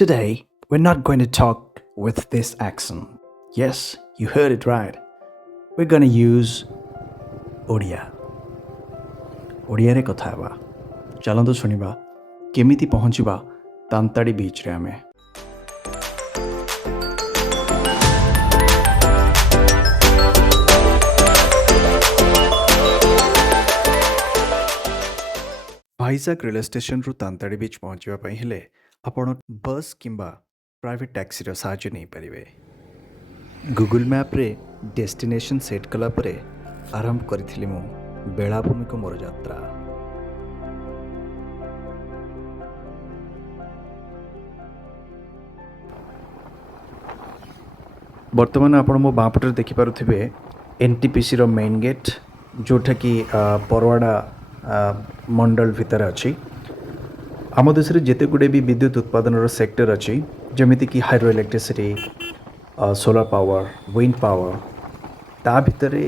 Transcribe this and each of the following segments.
Today, we're not going to talk with this accent. Yes, you heard it right. We're going to use Odia ଓଡ଼ିଆରେ କଥା ହେବା। ଚାଲନ୍ତୁ ଶୁଣିବା କେମିତି ପହଞ୍ଚିବା ତାନ୍ତାଡ଼ି ବିଚ୍ରେ ଆମେ। ଭାଇଜାଗ ରେଳ ଷ୍ଟେସନରୁ ତାନ୍ତାଡ଼ି ବିଚ୍ ପହଞ୍ଚିବା ପାଇଁ ହେଲେ ଆପଣ ବସ୍ କିମ୍ବା ପ୍ରାଇଭେଟ୍ ଟ୍ୟାକ୍ସିର ସାହାଯ୍ୟ ନେଇପାରିବେ। ଗୁଗୁଲ୍ ମ୍ୟାପ୍ରେ ଡେଷ୍ଟିନେସନ୍ ସେଟ୍ କଲା ପରେ ଆରମ୍ଭ କରିଥିଲି ମୁଁ ବେଳାଭୂମିକୁ ମୋର ଯାତ୍ରା। ବର୍ତ୍ତମାନ ଆପଣ ମୋ ବାଁ ପଟରେ ଦେଖିପାରୁଥିବେ NTPCର ମେନ୍ ଗେଟ୍, ଯେଉଁଟାକି ପରୱାଡ଼ା ମଣ୍ଡଳ ଭିତରେ ଅଛି। ଆମ ଦେଶରେ ଯେତେ ଗୁଡ଼ିଏ ବି ବିଦ୍ୟୁତ୍ ଉତ୍ପାଦନର ସେକ୍ଟର ଅଛି, ଯେମିତିକି hydro electricity, solar power, wind power, ତା ଭିତରେ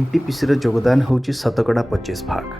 NTPCର ଯୋଗଦାନ ହେଉଛି 25%।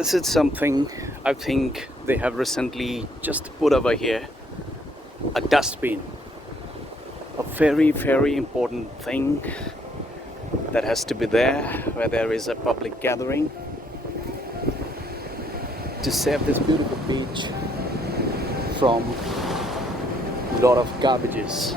This is something I think they have recently just put over here, a dustbin. A very, very important thing that has to be there where there is a public gathering to save this beautiful beach from a lot of garbages.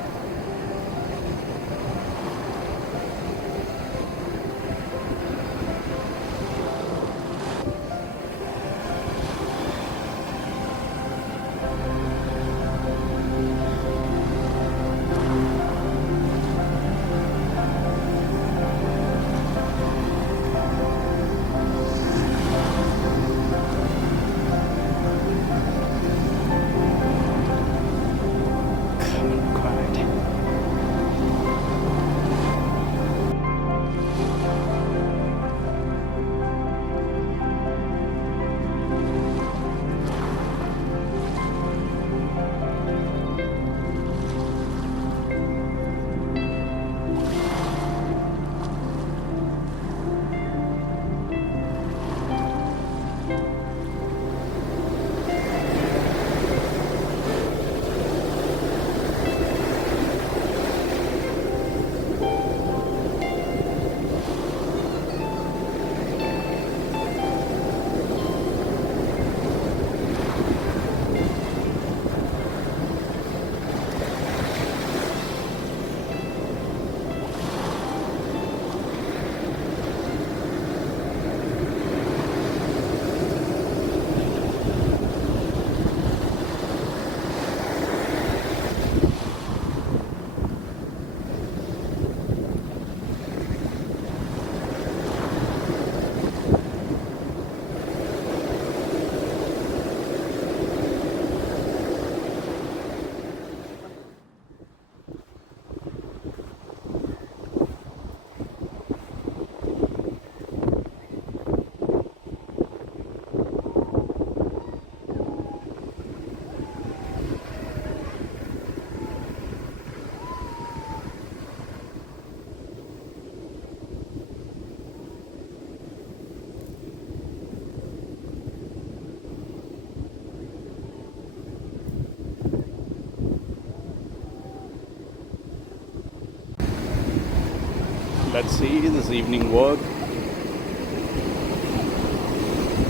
Let's see this evening work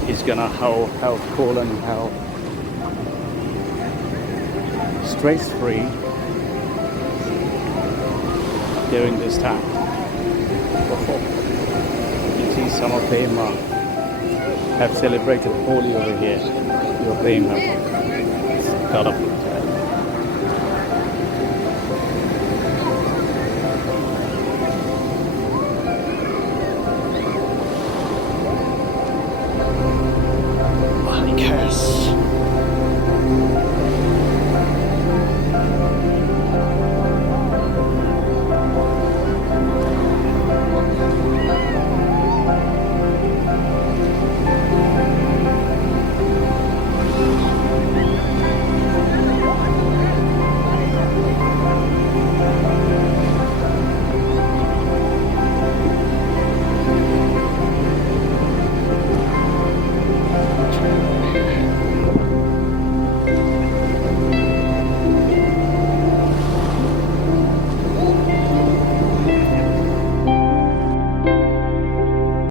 is gonna how cool and how stress free during this time. You see some of them have celebrated Holi over here. Few of them have got up. I guess.